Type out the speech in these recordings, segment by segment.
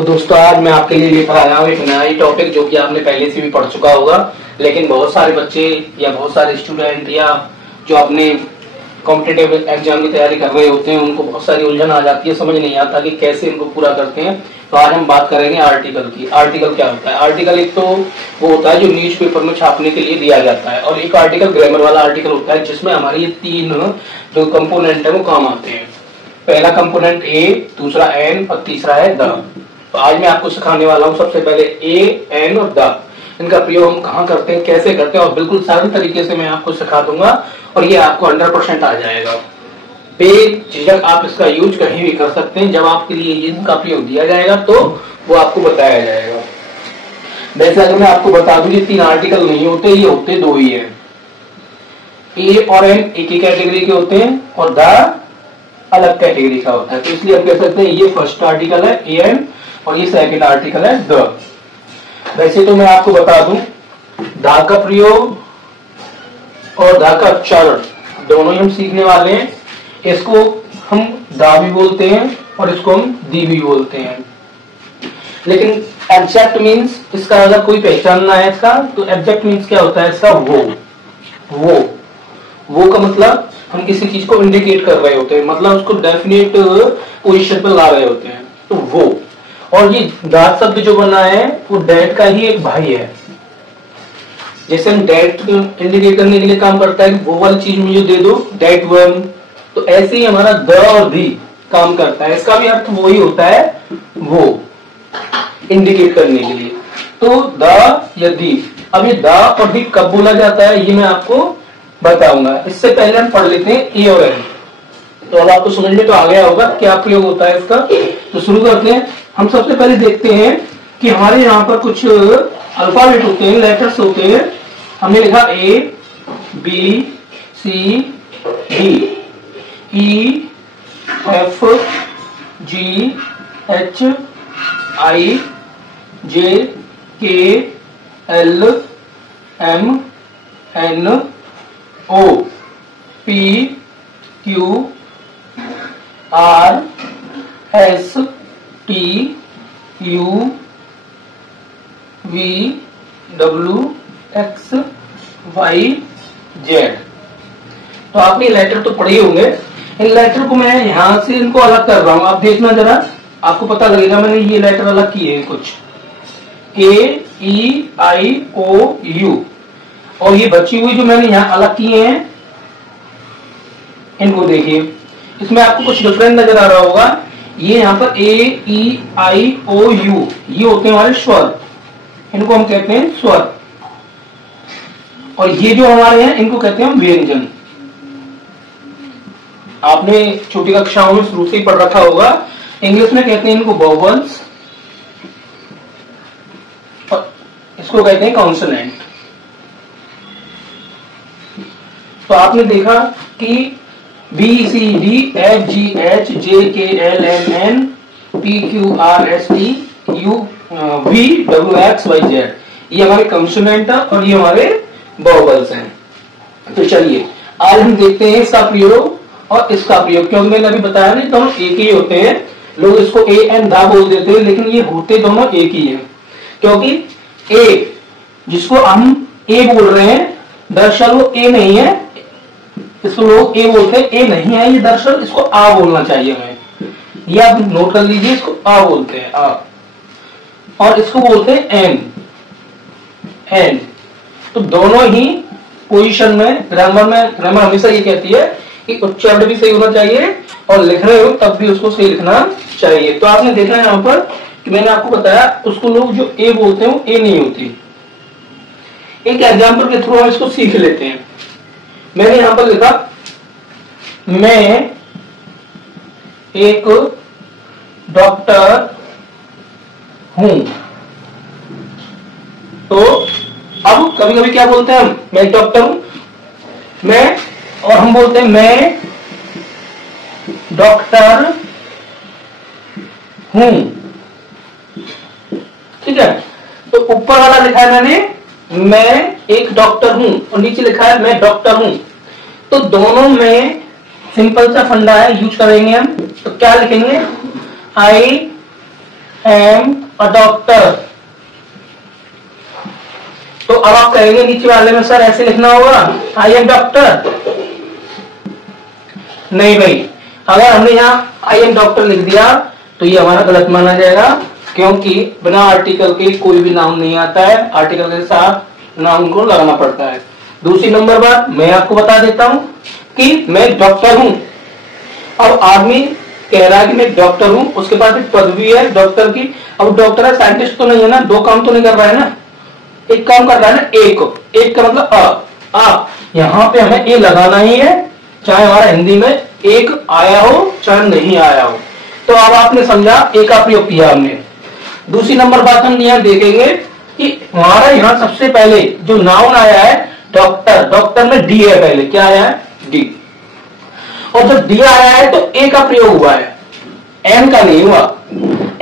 तो दोस्तों आज मैं आपके लिए लेकर आया हूँ एक नया टॉपिक जो कि आपने पहले से भी पढ़ चुका होगा, लेकिन बहुत सारे बच्चे या बहुत सारे स्टूडेंट या जो अपने कॉम्पिटिटिव एग्जाम की तैयारी कर रहे होते हैं उनको बहुत सारी उलझन आ जाती है, समझ नहीं आता कि कैसे इनको पूरा करते हैं। तो आज हम बात करेंगे आर्टिकल की। आर्टिकल क्या होता है? आर्टिकल एक तो वो होता है जो न्यूज़पेपर में छापने के लिए दिया जाता है, और एक आर्टिकल ग्रामर वाला आर्टिकल होता है जिसमें हमारे ये तीन जो कंपोनेंट है वो काम आते हैं। पहला कंपोनेंट ए, दूसरा एन और तीसरा है द। तो आज मैं आपको सिखाने वाला हूँ सबसे पहले ए, एन और द। इनका प्रयोग हम कहाँ करते हैं, कैसे करते हैं, और बिल्कुल सरल तरीके से मैं आपको सिखा दूंगा और ये आपको 100% आ जाएगा। बेझिझक आप इसका यूज कहीं भी कर सकते हैं। जब आपके लिए इनका प्रयोग दिया जाएगा तो वो आपको बताया जाएगा। वैसे अगर मैं आपको बता दूं ये तीन आर्टिकल नहीं होते, ये होते दो ही है। ए और एन एक ही कैटेगरी के होते हैं और द अलग कैटेगरी का होता है। तो इसलिए आप कह सकते हैं ये फर्स्ट आर्टिकल है ए एन और ये सेकंड आर्टिकल है द। वैसे तो मैं आपको बता दूं दा का प्रयोग और दा का उच्चारण दोनों ही हम सीखने वाले हैं। इसको हम दा भी बोलते हैं और इसको हम दी भी बोलते हैं, लेकिन एग्जैक्ट मीन्स इसका अगर कोई पहचानना है इसका तो एग्जैक्ट मीन्स क्या होता है इसका? वो का मतलब हम किसी चीज को इंडिकेट कर रहे होते हैं, मतलब उसको डेफिनेट पोजीशन पर ला रहे होते हैं, तो वो। और ये दैट शब्द जो बना है वो डेट का ही एक भाई है। जैसे हम डेट इंडिकेट करने के लिए काम करता है, वो वाली चीज मुझे दे दो डेट वन, तो ऐसे ही हमारा द और दी काम करता है। इसका भी अर्थ वही होता है, वो इंडिकेट करने के लिए। तो द या दी। अब ये द और दी कब बोला जाता है ये मैं आपको बताऊंगा। इससे पहले हम पढ़ लेते हैं ए और एन। तो अब आपको समझ में तो आ गया होगा क्या प्रयोग होता है इसका। तो शुरू करते हैं। हम सबसे पहले देखते हैं कि हमारे यहाँ पर कुछ अल्फाबेट होते हैं, लेटर्स होते हैं। हमने लिखा A, B, C, D, E, F, G, H, I, J, K, L, M, N, O, P, Q, R, S, T, U, V, W, X, Y, Z. तो आपने लेटर तो पढ़े होंगे। इन लेटर को मैं यहां से इनको अलग कर रहा हूं, आप देखना जरा, आपको पता लगेगा मैंने ये लेटर अलग किए हैं कुछ। ए, ई, आई, ओ, यू, और ये बची हुई जो मैंने यहाँ अलग किए हैं इनको देखिए। इसमें आपको कुछ डिफरेंस नजर आ रहा होगा। ये यहाँ पर ए, ई, आई, ओ, यू ये होते हैं हमारे स्वर, इनको हम कहते हैं स्वर। और ये जो हमारे हैं इनको कहते हैं हम व्यंजन। आपने छोटी कक्षाओं में शुरू से ही पढ़ रखा होगा। इंग्लिश में कहते हैं इनको वोवेल्स और इसको कहते हैं कॉन्सोनेंट। तो आपने देखा कि B, C, D, F, G, H, J, K, L, M, N, P, Q, R, S, T, U, V, W, X, Y, Z ये हमारे कंसोनेंट है और ये हमारे वोवेल्स हैं। तो चलिए आज हम देखते हैं इसका प्रयोग और इसका प्रयोग, क्योंकि मैंने अभी बताया नहीं दोनों एक ही होते हैं। लोग इसको ए एन दा बोल देते हैं, लेकिन ये होते दोनों एक ही है। क्योंकि ए जिसको हम ए बोल रहे हैं दरअसल वो ए नहीं है, इसको लोग ए बोलते हैं, ए नहीं है ये दरअसल, इसको आ बोलना चाहिए हमें। ये आप नोट कर लीजिए, इसको आ बोलते हैं आ, और इसको बोलते हैं एन। एन तो दोनों ही पोजीशन में ग्रामर हमेशा ये कहती है कि उच्चारण भी सही होना चाहिए और लिख रहे हो तब भी उसको सही लिखना चाहिए। तो आपने देखा है यहाँ पर कि मैंने आपको बताया उसको लोग जो ए बोलते हैं वो ए नहीं होती। एक एग्जाम्पल के थ्रू हम इसको सीख लेते हैं। मैंने यहां पर लिखा मैं एक डॉक्टर हूं। तो अब कभी कभी क्या बोलते हैं हम, मैं एक डॉक्टर हूं, मैं, और हम बोलते हैं मैं डॉक्टर हूं। ठीक है, तो ऊपर वाला लिखा है मैंने मैं एक डॉक्टर हूं और नीचे लिखा है मैं डॉक्टर हूं। तो दोनों में सिंपल सा फंडा है, यूज करेंगे हम। तो क्या लिखेंगे, आई एम अ डॉक्टर। तो अब आप कहेंगे नीचे वाले में सर ऐसे लिखना होगा, आई एम डॉक्टर। नहीं भाई, अगर हमने यहाँ आई एम डॉक्टर लिख दिया तो ये हमारा गलत माना जाएगा, क्योंकि बिना आर्टिकल के कोई भी नाउन नहीं आता है, आर्टिकल के साथ नाउन को लगाना पड़ता है। दूसरी नंबर बात मैं आपको बता देता हूं कि मैं डॉक्टर हूं। अब आदमी कह रहा है कि मैं डॉक्टर हूं, उसके पास एक पदवी है डॉक्टर की। अब डॉक्टर है, साइंटिस्ट तो नहीं है ना, दो काम तो नहीं कर रहा है ना, एक काम कर रहा है ना, एक का मतलब आ। यहाँ पे हमें ए लगाना ही है, चाहे हमारा हिंदी में एक आया हो चाहे नहीं आया हो। तो अब आपने समझा, ए का प्रयोग किया हमने। दूसरी नंबर बात हम यहाँ देखेंगे कि हमारा यहाँ सबसे पहले जो नाउन आया है डॉक्टर, डॉक्टर में डी है, पहले क्या आया है, डी। और जब डी आया है तो ए का प्रयोग हुआ है, एन का नहीं हुआ।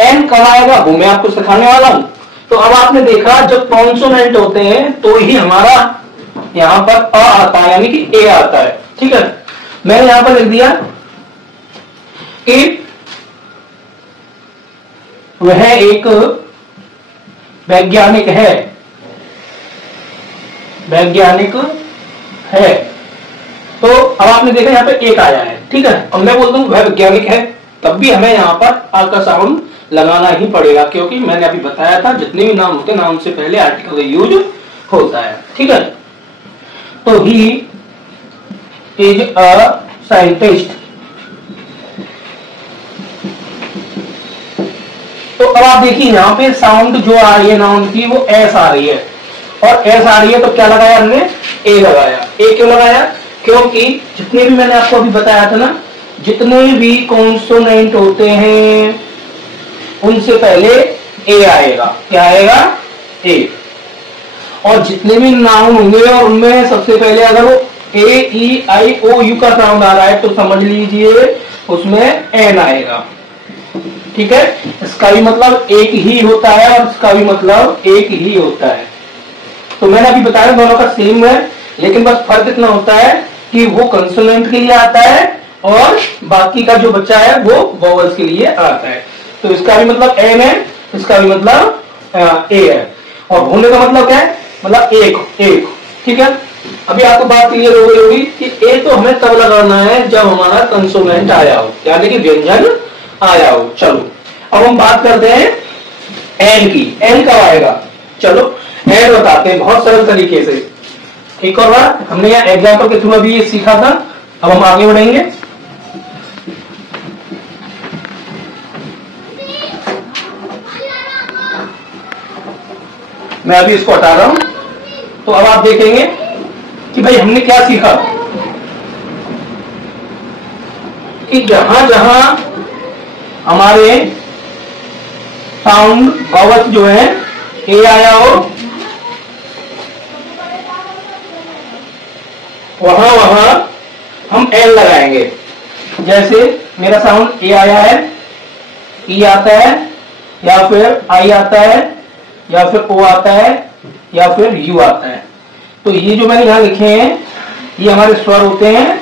एन कब आएगा वो मैं आपको सिखाने वाला हूं। तो अब आपने देखा जब कॉन्सोनेंट होते हैं तो ही हमारा यहां पर अ आता है, यानी कि ए आता है। ठीक है, मैंने यहां पर लिख दिया कि वह एक वैज्ञानिक है, वैज्ञानिक है। तो अब आपने देखा यहाँ पे एक आया है, ठीक है। अब मैं बोल दूं वह वैज्ञानिक है, तब भी हमें यहाँ पर आ का साउंड लगाना ही पड़ेगा, क्योंकि मैंने अभी बताया था जितने भी नाम होते हैं नाउन से पहले आर्टिकल का यूज होता है। ठीक है, तो ही इज अ साइंटिस्ट। तो अब आप देखिए यहाँ पे साउंड जो आ रही है नाउन की वो एस आ रही है, और एस आ रही है तो क्या लगाया हमने, ए लगाया। ए क्यों लगाया, क्योंकि जितने भी मैंने आपको अभी बताया था ना, जितने भी कॉन्सोनेंट होते हैं उनसे पहले ए आएगा। क्या आएगा, ए। और जितने भी नाउन होंगे और उनमें सबसे पहले अगर वो ए ई आई ओ यू का साउंड आ रहा है तो समझ लीजिए उसमें एन आएगा। ठीक है, इसका भी मतलब एक ही होता है और इसका भी मतलब एक ही होता है। तो मैंने अभी बताया दोनों का सेम है, लेकिन बस फर्क इतना होता है कि वो कंसोनेंट के लिए आता है और बाकी का जो बच्चा है वो वोवेल्स के लिए आता है। तो इसका भी मतलब एन है, इसका भी मतलब ए है। और होने का मतलब क्या है, मतलब एक। ठीक है, अभी आपको बात क्लियर हो गई होगी कि ए तो हमें तब लगाना है जब हमारा कंसोनेंट आया हो, यानी कि व्यंजन आया हो। चलो अब हम बात करते हैं एन की। एन कब आएगा, चलो एन बताते हैं बहुत सरल तरीके से। एक और बार हमने यहाँ एग्जाम्पल के थ्रू अभी ये सीखा था, अब हम आगे बढ़ेंगे। मैं अभी इसको हटा रहा हूं, तो अब आप देखेंगे कि भाई हमने क्या सीखा कि जहां जहां हमारे साउंड वॉवल्स जो है ए आया हो वहां वहां हम एन लगाएंगे। जैसे मेरा साउंड ए आया है, ई आता है, या फिर आई आता है, या फिर ओ आता है, या फिर यू आता है। तो ये जो मैंने यहां लिखे हैं ये हमारे स्वर होते हैं,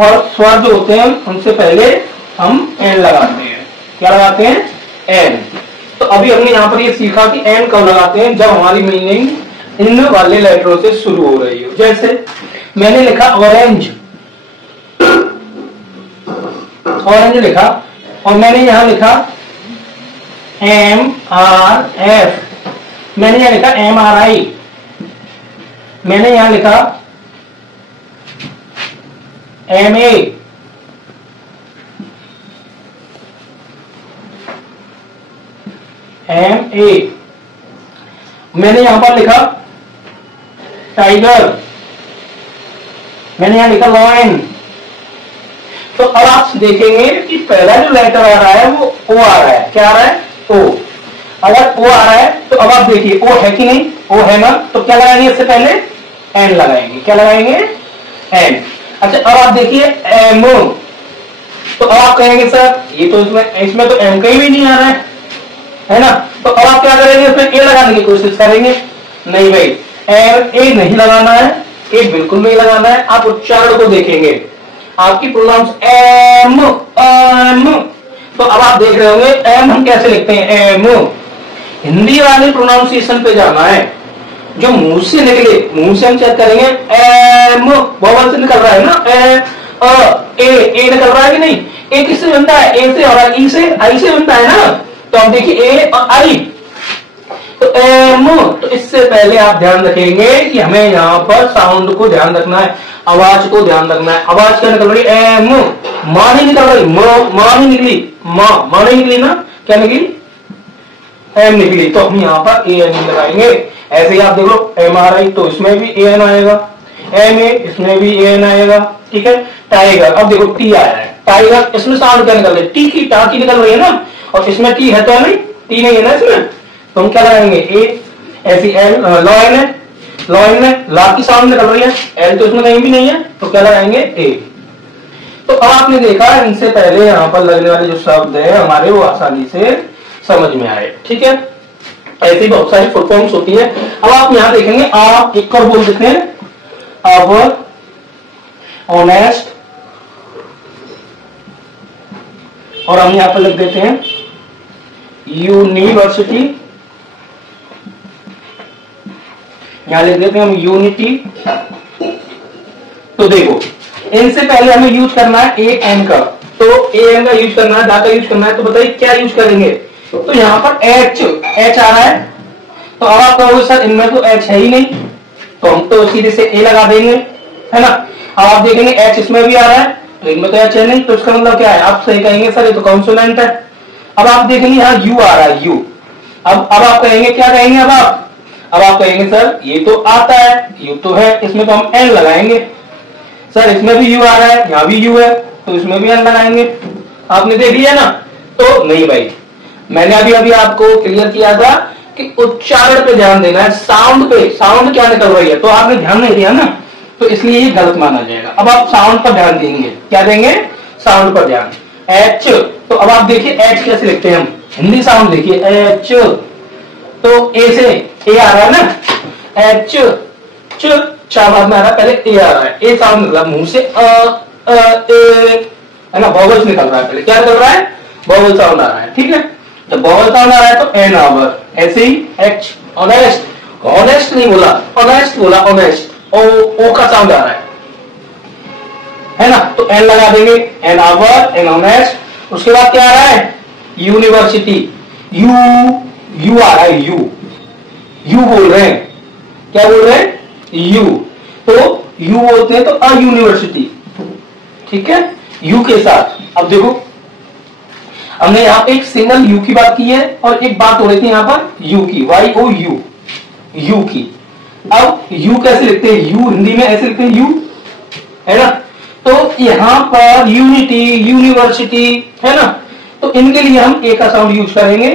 और स्वर जो होते हैं उनसे पहले हम एन लगाते हैं। क्या लगाते हैं, एन। तो अभी हमने यहाँ पर ये सीखा कि एन कब लगाते हैं, जब हमारी मीनिंग इन वाले लेटरों से शुरू हो रही हो। जैसे मैंने लिखा ऑरेंज, ऑरेंज लिखा, और मैंने यहां लिखा MRF, मैंने यहां लिखा MRI, मैंने यहां लिखा MA, मैंने यहां पर लिखा टाइगर, मैंने यहां लिखा लॉयन। तो अब आप देखेंगे कि पहला जो लेटर आ रहा है वो ओ आ रहा है। क्या आ रहा है, ओ। अगर ओ आ रहा है तो अब आप देखिए ओ है कि नहीं, ओ है ना, तो क्या लगाएंगे, इससे पहले एन लगाएंगे। क्या लगाएंगे, एन। अच्छा अब आप देखिए एम, तो अब आप कहेंगे सर ये तो इसमें तो एम कहीं भी नहीं आ रहा है ना। तो अब आप क्या करेंगे, इसमें ए लगाने की कोशिश करेंगे। नहीं भाई, ए नहीं लगाना है, ए बिल्कुल नहीं लगाना है। आप उच्चारण को देखेंगे, आपकी प्रोनाउंस एम, तो अब आप देख रहे होंगे एम हम कैसे लिखते हैं, एम। हिंदी वाले प्रोनाउंसिएशन पे जाना है, जो मुंह से निकले, मुंह से हम चेक करेंगे, एम वोवल से निकल रहा है ना, ए निकल रहा है कि नहीं, ए किससे बनता है, ए से, और ई से, आई से बनता है ना। तो अब देखिए ए और आई, तो एम, तो इससे पहले आप ध्यान रखेंगे कि हमें यहाँ पर साउंड को ध्यान रखना है, आवाज को ध्यान रखना है। आवाज क्या निकल रही है, एम, मां नहीं निकल रही, मां नहीं निकली, मां नहीं निकली ना, क्या निकली, एम निकली। तो हम यहाँ पर ए एन लगाएंगे। ऐसे ही आप देख लो एम आर आई, तो इसमें भी ए एन आएगा, एम ए, इसमें भी ए एन आएगा, ठीक है। टाइगर, अब देखो टी आया है, टाइगर, इसमें साउंड क्या निकल रही है, टी की, टा की निकल रही है ना, और इसमें टी है तो नहीं, टी नहीं है ना इसमें, तो हम क्या लगाएंगे, ए। ऐसी एल, लॉयन है, लॉयन में ला की साउंड निकल रही है, एल तो इसमें कहीं भी नहीं है, तो क्या लगाएंगे, ए। तो अब आपने देखा इनसे पहले यहाँ पर लगने वाले जो शब्द है हमारे, वो आसानी से समझ में आए, ठीक है। ऐसी बहुत सारी फुल फॉर्म्स होती है। अब आप यहां देखेंगे, आप एक और बोल देते हैं, अब ऑनेस्ट, और हम यहां पर लिख देते हैं यूनिवर्सिटी, यहां लिख देते हैं हम यूनिटी। तो देखो इनसे पहले हमें यूज करना है ए एन का, तो ए एन का यूज करना है, डाटा यूज करना है, तो बताइए क्या यूज करेंगे। तो यहां पर एच आ रहा है, तो अब आप कहोगे सर इनमें तो एच है ही नहीं, तो हम तो सीधे से ए लगा देंगे, है ना। अब आप देखेंगे एच इसमें भी आ रहा है, तो इनमें तो एच है नहीं, तो इसका मतलब क्या है, आप सही कहेंगे सर ये तो कॉन्सोनेंट है। अब आप देखेंगे यहाँ यू आ रहा है, यू, अब आप कहेंगे, क्या कहेंगे अब आप कहेंगे सर ये तो आता है, यू तो है, इसमें तो हम एन लगाएंगे। सर इसमें भी यू आ रहा है, यहाँ भी यू है, तो इसमें भी एन लगाएंगे। आपने देख लिया ना, तो नहीं भाई, मैंने अभी आपको क्लियर किया था कि उच्चारण पे ध्यान देना है, साउंड पे, साउंड क्या निकल रही है, तो आपने ध्यान नहीं दिया ना, तो इसलिए ये गलत माना जाएगा। अब आप साउंड पर ध्यान देंगे, क्या देंगे, साउंड पर ध्यान। एच, तो अब आप देखिए एच कैसे लिखते हैं हम, हिंदी साउंड देखिए, एच, तो ए से ए आ रहा है ना, एच, च, चा बाद में आ रहा है, पहले ए आ रहा है, ए साउंड निकला मुंह से, ए, है ना, वॉवल्स निकल रहा है, पहले क्या निकल रहा है, वॉवल साउंड आ रहा है, ठीक है। जब वॉवल साउंड आ रहा है तो एन आवर, ऐसे ही एच, ऑनेस्ट, ऑनेस्ट नहीं बोला, ऑनेस्ट बोला, ऑनेस्ट, ओ का साउंड आ रहा है ना, तो एन लगा देंगे, एन आवर, एन ऑनेस्ट। उसके बाद क्या आ रहा है, यूनिवर्सिटी, यू आ रहा है, यू बोल रहे हैं, क्या बोल रहे हैं, यू, तो यू बोलते हैं तो अ यूनिवर्सिटी, ठीक है, यू के साथ। अब देखो हमने यहाँ पे एक सिंगल यू की बात की है, और एक बात हो रही थी यहाँ पर यू की, वाई ओ यू, यू की। अब यू कैसे लिखते हैं, यू हिंदी में ऐसे लिखते हैं यू, है ना। तो यहाँ पर यूनिटी, यूनिवर्सिटी, है ना, तो इनके लिए हम ए का साउंड यूज करेंगे।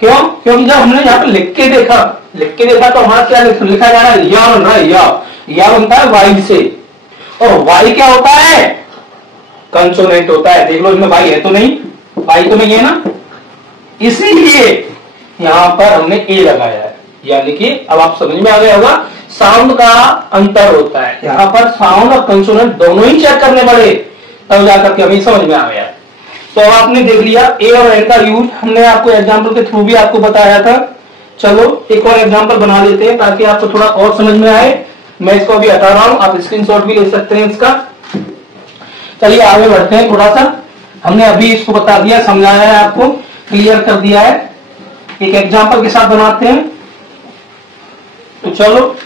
क्यों, क्योंकि जब हमने यहाँ पर लिख के देखा तो हमारा क्या लिखा जा रहा है, या बन रहा है, या बनता है वाई से, और वाई क्या होता है, कंसोनेंट होता है। देख लो इसमें वाई है तो नहीं, वाई तो नहीं है ना, इसीलिए यहां पर हमने ए लगाया है। यानी कि अब आप समझ में आ गया होगा, साउंड का अंतर होता है, यहां पर साउंड और कंसोनेंट दोनों ही चेक करने पड़े, तब जाकर के हमें समझ में आ गया। तो अब आपने देख लिया ए और एन का यूज, हमने आपको एग्जाम्पल के थ्रू भी आपको बताया था। चलो एक और एग्जाम्पल बना लेते हैं ताकि आपको थोड़ा और समझ में आए। मैं इसको अभी हटा रहा हूं, आप स्क्रीनशॉट भी ले सकते हैं इसका। चलिए आगे बढ़ते हैं थोड़ा सा, हमने अभी इसको बता दिया, समझाया है, आपको क्लियर कर दिया है। एक एग्जाम्पल के साथ बनाते हैं, तो चलो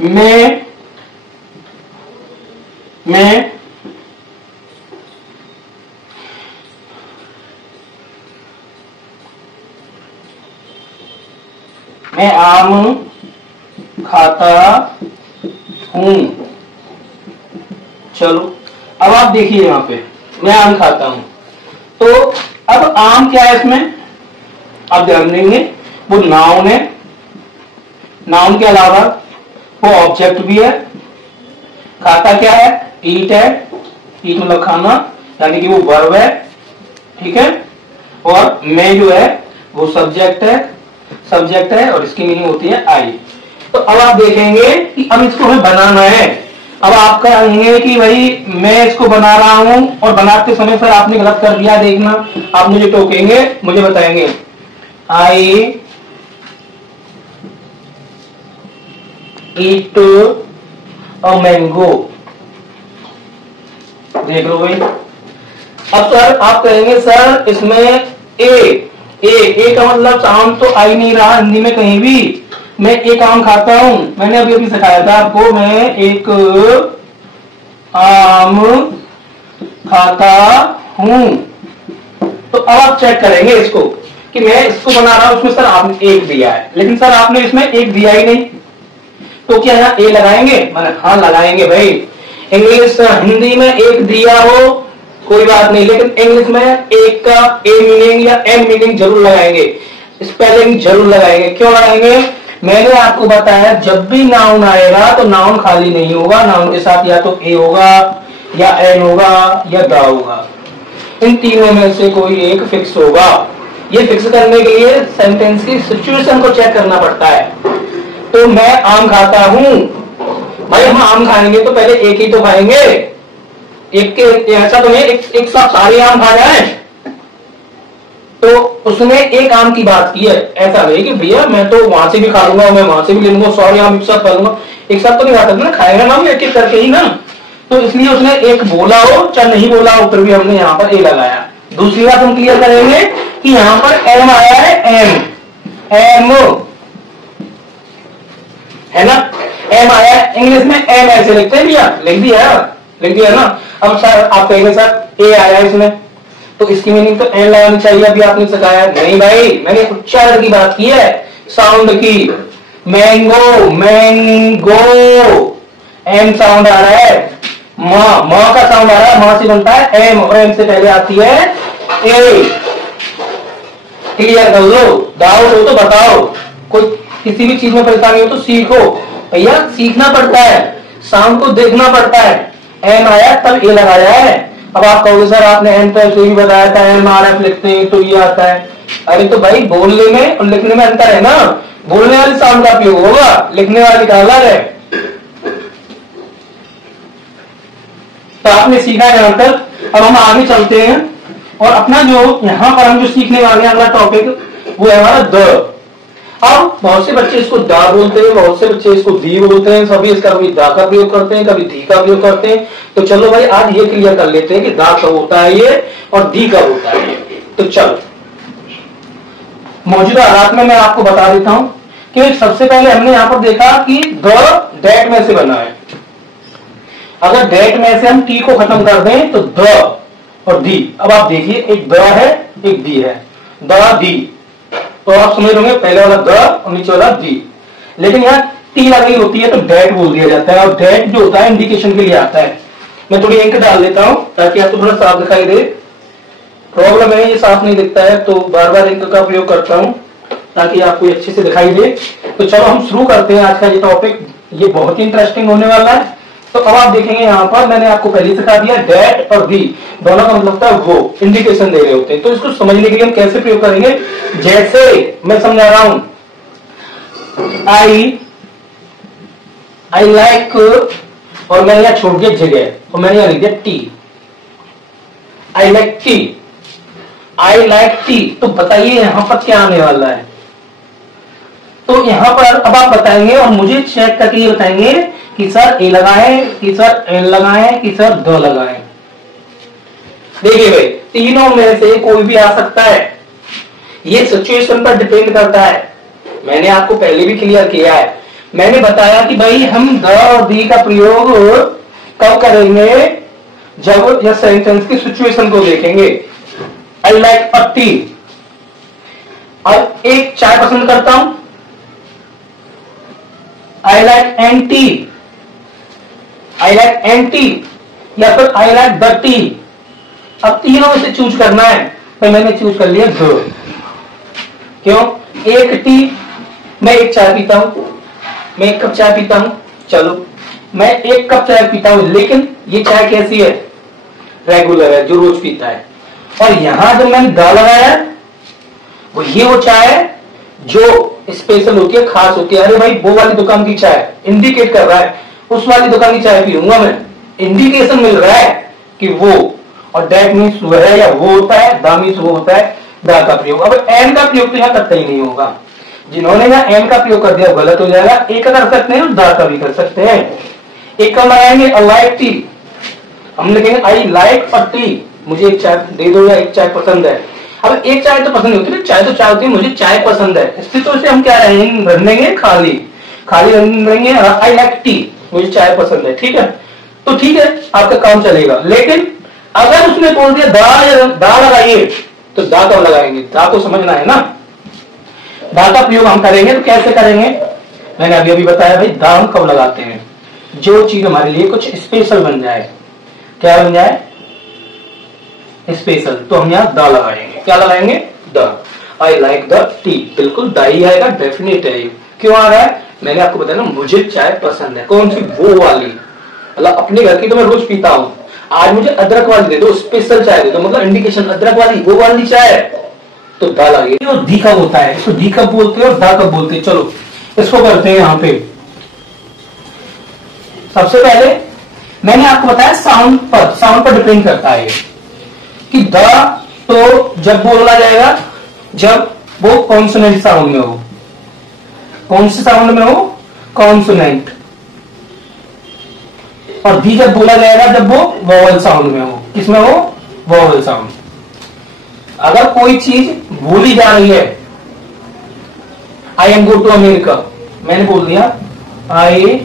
मैं आम खाता हूं। चलो अब आप देखिए यहां पे मैं आम खाता हूं, तो अब आम क्या है इसमें, आप ध्यान देंगे वो नाउन है, नाउन के अलावा वो ऑब्जेक्ट भी है। खाता क्या है, ईट है, ईट मतलब खाना, यानी कि वो वर्ब है, ठीक है। और मैं जो है वो सब्जेक्ट है और इसकी मीनिंग होती है आई। तो अब आप देखेंगे कि अब इसको हमें बनाना है, अब आप कहेंगे कि भाई मैं इसको बना रहा हूं और बनाते समय सर आपने गलत कर दिया, देखना। आप मुझे टोकेंगे, मुझे बताएंगे आई ईट अ मैंगो, देख लो भाई। अब सर आप कहेंगे सर इसमें ए का मतलब आम तो आ ही नहीं रहा हिंदी में कहीं भी। मैं एक आम खाता हूं, मैंने अभी अभी सिखाया था आपको, मैं एक आम खाता हूं। तो अब आप चेक करेंगे इसको कि मैं इसको बना रहा हूं, उसमें सर आपने एक दिया है, लेकिन सर आपने इसमें एक दिया ही नहीं, तो क्या यहाँ ए लगाएंगे? मैंने हाँ लगाएंगे भाई। इंग्लिश हिंदी में एक दिया हो कोई बात नहीं, लेकिन इंग्लिश में एक का ए मीनिंग या एम मीनिंग जरूर लगाएंगे, स्पेलिंग जरूर लगाएंगे। क्यों लगाएंगे? मैंने आपको बताया जब भी नाउन आएगा तो नाउन खाली नहीं होगा, नाउन के साथ या तो ए होगा या एन होगा या दा होगा, इन तीनों में से कोई एक फिक्स होगा। ये फिक्स करने के लिए सेंटेंस की सिचुएशन को चेक करना पड़ता है। तो मैं आम खाता हूं, भाई हम आम खाएंगे तो पहले एक ही तो खाएंगे, एक के ऐसा तो नहीं एक साथ सारे आम खा जाए। तो उसने एक आम की बात की है, ऐसा नहीं कि भैया मैं तो वहां से भी खा लूंगा, मैं वहां से भी ले लूंगा, सारे आम एक साथ खा लूंगा, एक साथ तो नहीं खा सकते ना, खाएगा ना एक एक करके ही ना। तो इसलिए उसने एक बोला हो चाहे नहीं बोला हो, फिर भी हमने यहाँ पर ए लगाया। दूसरी बात हम क्लियर करेंगे कि यहाँ पर एम आया है, एम है ना, एम आया है। इंग्लिश में एम ऐसे लिखते हैं भैया, लिख दिया ना। अब सर आप कहेंगे सर ए आया है इसमें, तो इसकी मीनिंग तो एन लगानी चाहिए, अभी आपने सिखाया नहीं भाई, मैंने उच्चारण की बात की है, साउंड की। मैंगो, मैंगो एम साउंड आ रहा है, मां का साउंड आ रहा है, मां से बनता है एम और एम से पहले आती है ए। क्लियर कर लो, डाउट हो तो बताओ, कोई किसी भी चीज में परेशानी हो तो सीखो भैया, सीखना पड़ता है, साउंड को देखना पड़ता है। एम आया तब ए लगाया है। अब आप कहोगे सर आपने एम तो ऐसे ही बताया था, एम आर एफ लिखते हैं तो ये आता है। अरे तो भाई बोलने में और लिखने में अंतर है ना, बोलने वाली साउंड का उपयोग होगा, लिखने वाली का अलग है। तो आपने सीखा है यहां तक। अब हम आगे चलते हैं और अपना जो यहां पर हम जो सीखने वाले हैं अगला टॉपिक वो है हमारा द। अब बहुत से बच्चे इसको दा बोलते हैं, बहुत से बच्चे इसको दी बोलते हैं, सभी इसका कभी दा का प्रयोग करते हैं, कभी दी का प्रयोग करते हैं। तो चलो भाई आज ये क्लियर कर लेते हैं कि दा कब होता है ये और दी कब होता है ये। तो चलो मौजूदा हालात में मैं आपको बता देता हूं कि सबसे पहले हमने यहां पर देखा कि द दैट में से बना है। अगर दैट में से हम टी को खत्म कर दें तो द और दी। अब आप देखिए एक द है एक दी है, द दी, तो आप समझ लोगे पहले वाला द और नीचे वाला दी। लेकिन यहाँ टी लगी होती है तो डेट बोल दिया जाता है, और डेट जो होता है इंडिकेशन के लिए आता है। मैं थोड़ी इंक डाल देता हूं ताकि आपको थोड़ा साफ दिखाई दे। प्रॉब्लम है ये साफ नहीं दिखता है तो बार बार इंक का प्रयोग करता हूं ताकि आपको अच्छे से दिखाई दे। तो चलो हम शुरू करते हैं आज का ये टॉपिक, ये बहुत ही इंटरेस्टिंग होने वाला है। तो अब आप देखेंगे यहाँ पर मैंने आपको पहले सिखा दिया डेट और दी दोनों का मतलब होता है वो इंडिकेशन दे रहे होते हैं। तो इसको समझने के लिए हम कैसे प्रयोग करेंगे, जैसे मैं समझा रहा हूं आई लाइक, और मैंने यहाँ छोड़ दिया जगह और मैंने यहाँ लिख दिया T, I like T, I like T. तो बताइए यहाँ पर क्या आने वाला है। तो यहाँ पर अब आप बताएंगे और मुझे चेक करके ये बताएंगे कि सर ए लगाएं, कि सर एन लगाएं, कि सर द लगाएं। देखिए भाई तीनों में से कोई भी आ सकता है, ये सिचुएशन पर डिपेंड करता है। मैंने आपको पहले भी क्लियर किया है, मैंने बताया कि भाई हम द और दी का प्रयोग कब करेंगे, जब यह सेंटेंस की सिचुएशन को देखेंगे। आई लाइक अ टी, और एक चाय पसंद करता हूं, I like an T, I like an T, या फिर आई लाइक द टी। अब तीनों में से चूज करना है, तो मैंने चूज कर लिया द। क्यों? एक टी, मैं एक चाय पीता हूं, मैं एक कप चाय पीता हूं, चलो मैं एक कप चाय पीता हूं, लेकिन ये चाय कैसी है, रेगुलर है, जो रोज पीता है। और यहां जो मैंने द लगाया वो ये वो चाय है जो स्पेशल होती है, खास होती है। अरे भाई वो वाली दुकान की चाय इंडिकेट कर रहा है, उस वाली दुकान की चाय पीऊंगा मैं। इंडिकेशन मिल रहा है कि वो, और दैट मीन्स वह है या वो होता है, द मीन्स वो होता है, द का प्रयोग। अब एन का प्रयोग तो यहाँ करता ही नहीं होगा, जिन्होंने यहाँ एन का प्रयोग कर दिया गलत हो जाएगा। एक का कर सकते हैं, द का भी कर सकते हैं। एक का लगाएंगे आई लाइक टी, हम लिखेंगे आई लाइक और टी, मुझे एक चाय दे दो या एक चाय पसंद है। अब एक चाय तो पसंद नहीं होती, चाय तो चाय होती है, मुझे चाय पसंद है, इसलिए तो इसे हम क्या रख देंगे, खाली खाली रख देंगे आई लाइक टी, मुझे चाय पसंद है। ठीक है, तो ठीक है, आपका काम चलेगा। लेकिन अगर उसने बोल दिया दा लगाइए, तो दा कब लगाएंगे, दा को समझना है ना। दा का प्रयोग हम करेंगे तो कैसे करेंगे, मैंने अभी बताया भाई, दा हम कब लगाते हैं, जो चीज हमारे लिए कुछ स्पेशल बन जाए। क्या बन जाए, स्पेशल, तो हम यहाँ द लगाएंगे। क्या लगाएंगे, the. I like the T, बिल्कुल द ही आएगा, डेफिनेट है। क्यों आ रहा है, मैंने आपको बताया ना, मुझे चाय पसंद है। कौन सी, वो वाली, मतलब अपने घर की तो मैं रोज पीता हूँ, आज मुझे अदरक वाली दे दो, स्पेशल चाय दे दो, मतलब इंडिकेशन अदरक वाली, वो वाली चाय, तो द लगेगी। और दी कब होता है, इसको दी कब बोलते हैं और द कब बोलते हैं, चलो इसको करते हैं। यहाँ पे सबसे पहले मैंने आपको बताया साउंड पर डिपेंड करता है कि द तो जब बोला जाएगा जब वो कॉन्सोनेंट साउंड में हो। कौन से साउंड में हो, कॉन्सोनेंट। और दी जब बोला जाएगा जब वो वोवल साउंड में हो। किसमें हो, वोवल साउंड। अगर कोई चीज बोली जा रही है, I am go to America, मैंने बोल दिया I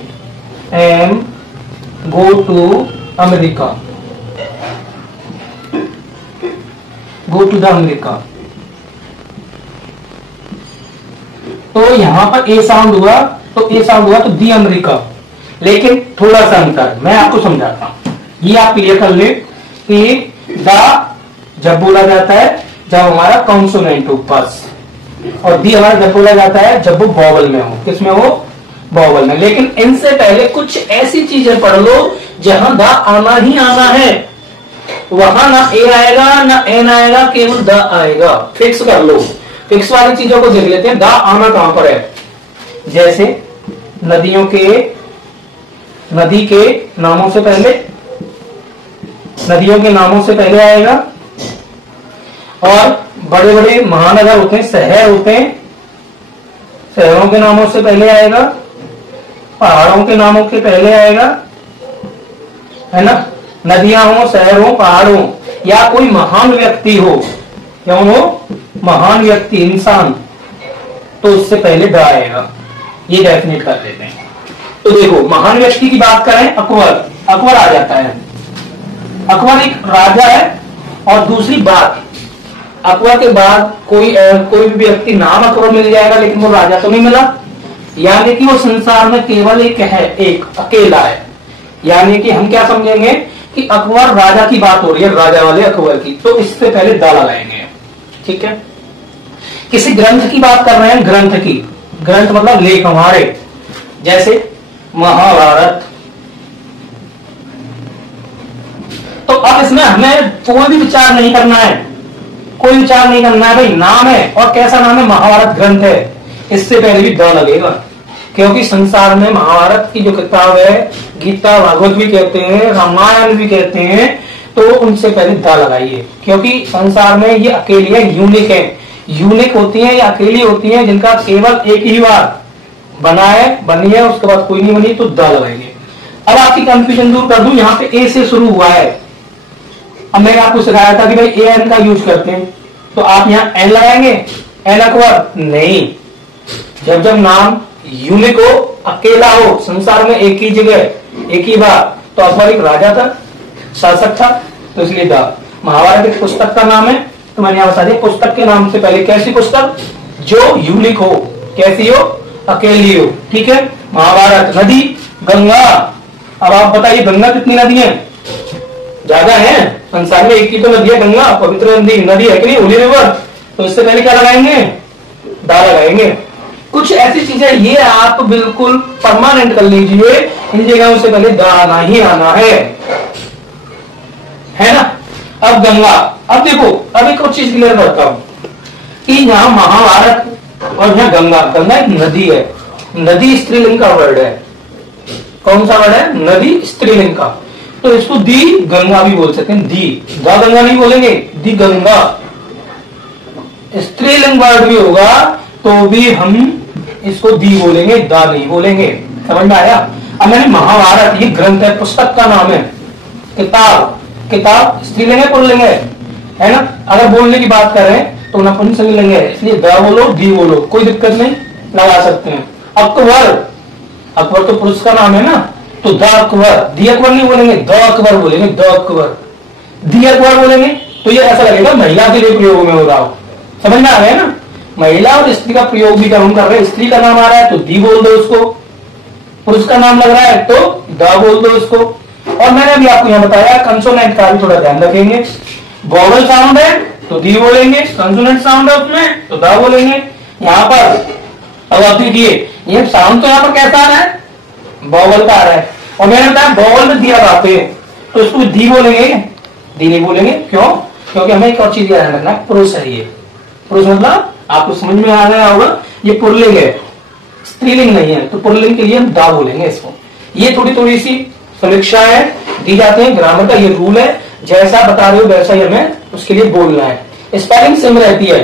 am go to America, go to the America, तो यहां पर ए साउंड हुआ, तो ए साउंड हुआ तो दी अमेरिका। लेकिन थोड़ा सा अंतर मैं आपको समझाता हूं, ये आप क्लियर कर ले कि द जब बोला जाता है जब हमारा कॉन्सोनेंट हो बस, और दी हमारा जब बोला जाता है जब वो वोवल में हो। किसमें हो, वोवल में। लेकिन इनसे पहले कुछ ऐसी चीजें पढ़ लो जहां द आना ही आना है, वहां ना ए आएगा ना एन आएगा, केवल द आएगा। फिक्स कर लो, फिक्स वाली चीजों को देख लेते हैं, द आना कहां पर है। जैसे नदियों के, नदी के नामों से पहले, नदियों के नामों से पहले आएगा। और बड़े बड़े महानगर होते हैं, शहर होते हैं, शहरों के नामों से पहले आएगा। पहाड़ों के नामों के पहले आएगा, है ना। नदियां हो, शहर हो, पहाड़ हो, या कोई महान व्यक्ति हो, कौन हो, महान व्यक्ति, इंसान, तो उससे पहले द आएगा। ये डेफिनेट कर देते हैं। तो देखो, महान व्यक्ति की बात करें, अकबर, अकबर आ जाता है। अकबर एक राजा है। और दूसरी बात, अकबर के बाद कोई भी व्यक्ति नाम अकबर मिल जाएगा, लेकिन वो राजा तो नहीं मिला, यानी कि वो संसार में केवल एक है, एक अकेला है। यानी कि हम क्या समझेंगे कि अकबर राजा की बात हो रही है, राजा वाले अकबर की, तो इससे पहले द लगाएंगे। ठीक है। किसी ग्रंथ की बात कर रहे हैं, ग्रंथ की, ग्रंथ मतलब लेख हमारे, जैसे महाभारत, तो अब इसमें हमें कोई भी विचार नहीं करना है, कोई विचार नहीं करना है भाई, नाम है और कैसा नाम है, महाभारत ग्रंथ है, इससे पहले भी द लगेगा। क्योंकि संसार में महाभारत की जो किताब है, गीता भागवत भी कहते हैं, रामायण भी कहते हैं, तो उनसे पहले द लगाइए। क्योंकि संसार में ये अकेली है, यूनिक है, यूनिक होती है या अकेली होती है जिनका केवल एक ही बार बना है, बनी है, उसके बाद कोई नहीं बनी, तो द लगाएंगे। अब आपकी कंफ्यूजन दूर कर दूं, यहाँ पे ए से शुरू हुआ है। अब मैंने आपको सिखाया था कि भाई ए एन का यूज करते हैं, तो आप यहाँ एन लगाएंगे, एन अकबर नहीं। जब जब नाम यूनिक हो, अकेला हो, संसार में एक ही जगह एक ही बार, तो अकबर एक राजा था, शासक था, तो इसलिए द। महाभारत एक पुस्तक का नाम है, तो मैंने यहाँ बता दिया पुस्तक के नाम से पहले कैसी पुस्तक, जो यूनिक हो, कैसी हो, अकेली हो। ठीक है। महाभारत, नदी गंगा। अब आप बताइए गंगा कितनी नदी है, ज्यादा है, संसार में एक ही तो नदी है गंगा, पवित्र नदी है कि नहीं, होली रिवर, तो इससे पहले क्या लगाएंगे, द लगाएंगे। कुछ ऐसी चीजें ये आप बिल्कुल परमानेंट कर लीजिए, इन जगहों से पहले द आना ही आना है ना। अब गंगा, अब देखो, अब एक और चीज क्लियर करता हूं कि यहाँ महाभारत और यहाँ गंगा, गंगा एक नदी है, नदी स्त्रीलिंग का वर्ड है, कौन सा वर्ड है? नदी स्त्रीलिंग का, तो इसको दी गंगा भी बोल सकते हैं। दी दा गंगा नहीं बोलेंगे, दी गंगा। स्त्रीलिंग वर्ड भी होगा तो भी हम इसको दी बोलेंगे, दा नहीं बोलेंगे। समझ में आया? अब मैंने महाभारत, ये ग्रंथ है, पुस्तक का नाम है, किताब, किताब स्त्रीलिंग है पुल्लिंग है ना? अगर बोलने की बात करें तो नपुंसकलिंग है, इसलिए द बोलो दी बोलो, कोई दिक्कत नहीं, लगा सकते हैं। अकबर, अकबर तो पुरुष का नाम है ना, तो द अकबर, दी अकबर नहीं बोलेंगे, द अकबर बोलेंगे, द अकबर। दी अकबर बोलेंगे तो ये ऐसा लगेगा महिला के लिए प्रयोग में हो रहा हो। समझ में आ गया ना? महिला और स्त्री का प्रयोग भी जब हम कर रहे हैं, स्त्री का नाम आ रहा है तो दी बोल दो उसको, पुरुष का नाम लग रहा है तो द बोल दो उसको। और मैंने अभी आपको यहाँ बताया कंसोनेंट का भी थोड़ा ध्यान रखेंगे। वोवल साउंड है तो दी बोलेंगे, कंसोनेंट साउंड है उसमें तो द बोलेंगे। यहाँ पर अब आप देखिए, ये साउंड तो यहाँ पर कैसा आ रहा है? वोवल का आ रहा है, और मैंने बताया वोवल में दिया आते हैं तो इसको दी बोलेंगे, दी नहीं बोलेंगे। क्यों? क्योंकि हमें एक और चीज ध्यान रखना है, पुरुष है ये। पुरुष मतलब आपको समझ में आ गया होगा, ये पुल्लिंग है, स्त्रीलिंग नहीं है, तो पुल्लिंग के लिए हम दा बोलेंगे इसको। ये थोड़ी थोड़ी सी समीक्षा है, दी जाते हैं, ग्रामर का ये रूल है, जैसा बता रहे हो वैसा ही हमें उसके लिए बोलना है। स्पेलिंग सेम रहती है।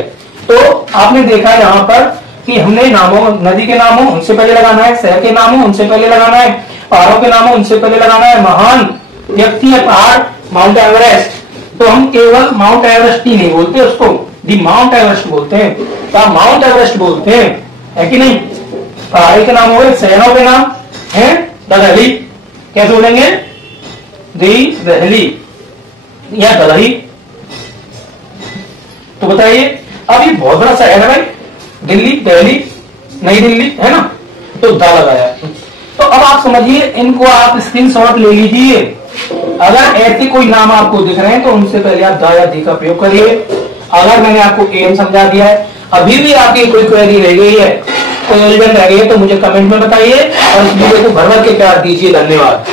तो आपने देखा यहाँ पर कि हमने नामों, नदी के नाम हो उनसे पहले लगाना है, शहर के नाम हो उनसे पहले लगाना है, पहाड़ों के नाम हो उनसे पहले लगाना है। महान व्यक्ति है पहाड़, माउंट एवरेस्ट, तो हम केवल माउंट एवरेस्ट ही नहीं बोलते, उसको दी माउंट एवरेस्ट बोलते हैं, तो माउंट एवरेस्ट बोलते हैं, है कि नहीं? पहाड़ी के नाम हो गए, शहरों के नाम है दलहली, कैसे बोलेंगे? दी दहली या दलही। तो बताइए, अब ये बहुत बड़ा शहर है भाई, दिल्ली, दिल्ली, नई दिल्ली, है ना? तो दा लगाया। तो अब आप समझिए, इनको आप स्क्रीनशॉट ले लीजिए। अगर ऐसे कोई नाम आपको दिख रहे हैं तो उनसे पहले आप दा या दी का प्रयोग करिए। अगर मैंने आपको एम समझा दिया है, अभी भी आपकी कोई क्वेरी रह गई है, कोई उलझन रह गई है, तो मुझे कमेंट में बताइए और इस वीडियो को भर भर के प्यार दीजिए। धन्यवाद।